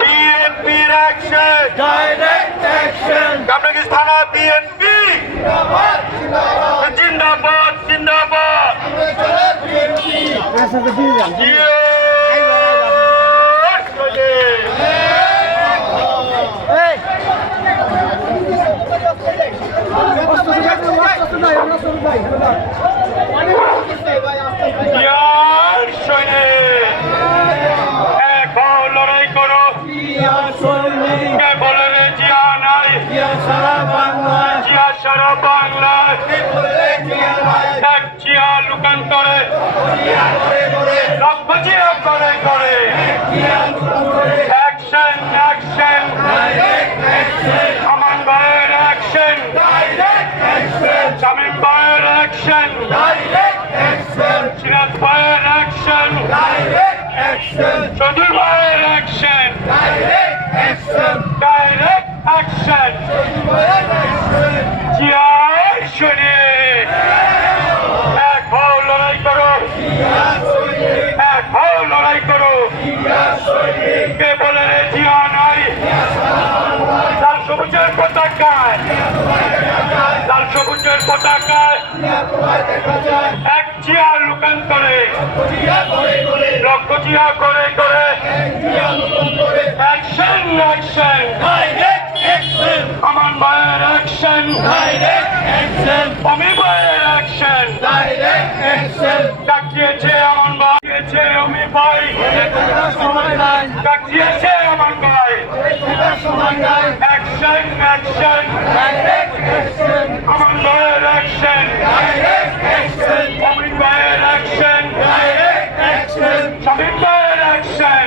বিএনপির action, direct action. Kamrangir থানা BNP জিন্দাবাদ, জিন্দাবাদ। লড়াই করো, বলে রে জিয়া নাই, জিয়া সারা বাংলায়, এক জিয়া লুকান্তরে, লক্ষ জিয়া করে করে। অ্যাকশন, অ্যাকশন, আমান ভাইয়ের অ্যাকশন, শামীম ভাইয়ের অ্যাকশন, সিরাজ ভাইয়ের অ্যাকশন, সজুল ভাইয়ের অ্যাকশন, ডাইরেক্ট অ্যাকশন। জিয়ার শরীর এক হও, লড়াই করো, এক হও, লড়াই করো। কে বলে রে জিয়া নাই, লাল সবুজের পতাকায়, লাল সবুজের পতাকায় এক জিয়া লুকান্তরে, লক্ষ জিয়া করে করে। অ্যাকশন, অ্যাকশন, আমান ভাইয়ের অ্যাকশন, অমি ভাইয়ের অ্যাকশন, ডাক দিয়েছে আমান ভাই, দিয়েছে অমি ভাই, ডাক দিয়েছে আমান ভাই। অ্যাকশন, অ্যাকশন, আমান ভাইয়ের অ্যাকশন, অমি ভাইয়ের অ্যাকশন, শামীম ভাইয়ের অ্যাকশন,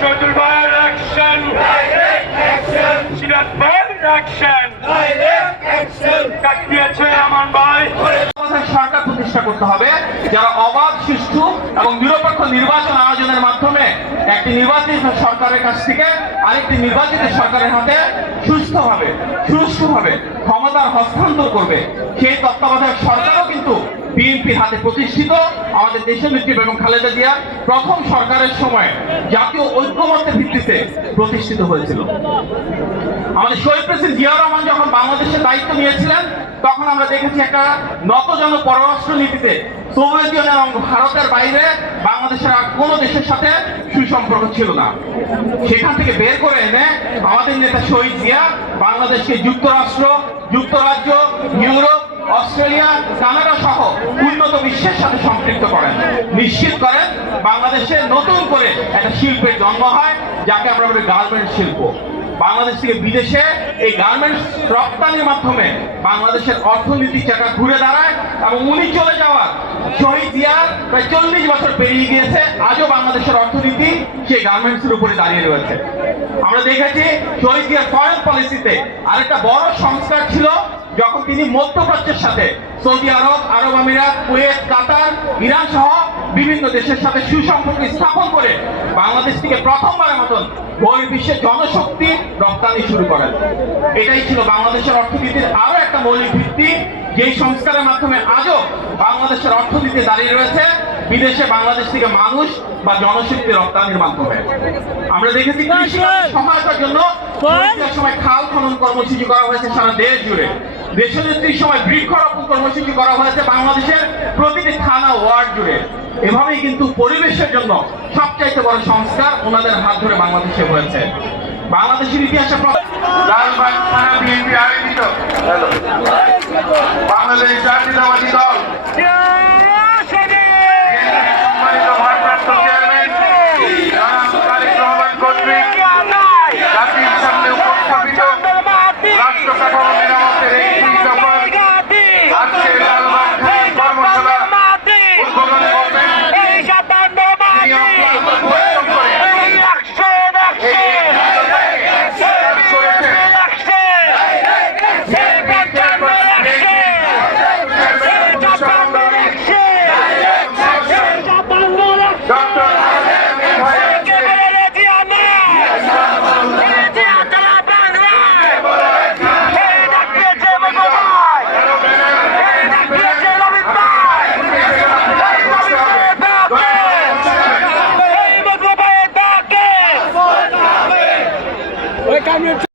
সজুল ভাইয়ের অ্যাকশন, সিরাজ ভাইয়ের অ্যাকশন, ডাক দিয়েছে আমান ভাই। সরকার প্রতিষ্ঠা করতে হবে যারা অবাধ, সুষ্ঠু এবং নিরপেক্ষ নির্বাচন আয়োজনের মাধ্যমে একটি নির্বাচিত সরকারের কাছ থেকে আরেকটি নির্বাচিত সরকারের হাতে সুষ্ঠুভাবে ক্ষমতার হস্তান্তর করবে। সেই তত্ত্বাবধায়ক সরকারও কিন্তু বিএনপির হাতে প্রতিষ্ঠিত। আমাদের দেশের নেত্রী বেগম খালেদা জিয়া প্রথম সরকারের সময় জাতীয় ঐক্যমত্যের ভিত্তিতে প্রতিষ্ঠিত হয়েছিল। আমাদের শহীদ প্রেসিডেন্ট জিয়াউর রহমান যখন বাংলাদেশের দায়িত্ব নিয়েছিলেন তখন আমরা দেখেছি একটা নতজন পররাষ্ট্র নীতিতে সোভিয়েত ইউনিয়ন এবং ভারতের বাইরে বাংলাদেশের আর কোনো দেশের সাথে সুসম্পর্ক ছিল না। সেখান থেকে বের করে এনে আমাদের নেতা শহীদ জিয়া বাংলাদেশকে যুক্তরাষ্ট্র, যুক্তরাজ্য, ইউরোপ, অস্ট্রেলিয়া, কানাডা সহ উন্নত বিশ্বের সাথে সম্পৃক্ত করেন, নিশ্চিত করেন বাংলাদেশে নতুন করে একটা শিল্পের জন্ম হয় যাকে আমরা বলি গার্মেন্টস শিল্প। বাংলাদেশ থেকে বিদেশে এই গার্মেন্টস রপ্তানির মাধ্যমে বাংলাদেশের অর্থনীতি চাকা ঘুরে দাঁড়ায় এবং উনি চলে যাওয়ার শহীদ জিয়ার প্রায় 40 বছর পেরিয়ে গিয়েছে, আজও বাংলাদেশের অর্থনীতি সেই গার্মেন্টসের উপরে দাঁড়িয়ে রয়েছে। আমরা দেখেছি শহীদ জিয়ার ফরেন পলিসিতে আরেকটা বড় সংস্কার ছিল যখন তিনি মধ্যপ্রাচ্যের সাথে সৌদি আরব, আরব আমিরাত, কুয়েত, কাতার, ইরান সহ বিভিন্ন দেশের সাথে সুসম্পর্ক স্থাপন করে বাংলাদেশ থেকে প্রথমবারের মতন বহির্বিশ্বের জনশক্তি রপ্তানি শুরু করেন। এটাই ছিল বাংলাদেশের অর্থনীতির আরো একটা মৌলিক ভিত্তি, যেই সংস্কারের মাধ্যমে আজও বাংলাদেশের অর্থনীতি দাঁড়িয়ে রয়েছে বিদেশে বাংলাদেশ থেকে মানুষ বা জনশক্তি রপ্তানির মাধ্যমে। আমরা দেখেছি কৃষি সহায়তার জন্য সময় খাল খনন কর্মসূচি করা হয়েছে সারা দেশ জুড়ে। দেশনেত্রীর সময় বৃক্ষরোপণ কর্মসূচি করা হয়েছে বাংলাদেশের প্রতিটি থানা, ওয়ার্ড জুড়ে। এভাবেই কিন্তু পরিবেশের জন্য সবচাইতে বড় সংস্কার ওনাদের হাত ধরে বাংলাদেশে হয়েছে। বাংলাদেশের ইতিহাসে লালবাগ থানা বিএনপি আয়োজিত বাংলাদেশ জাতীয়তাবাদী দল সম্মানিত ভারপ্রাপ্ত চেয়ারম্যান তারেক রহমান কর্তৃক জাতির সামনে উপস্থাপিত রাষ্ট্র কাঠামো মেরামতের একটি দফা আজকে লালবাগ থানার কর্মশালা উদ্বোধন করবেন। কামরুল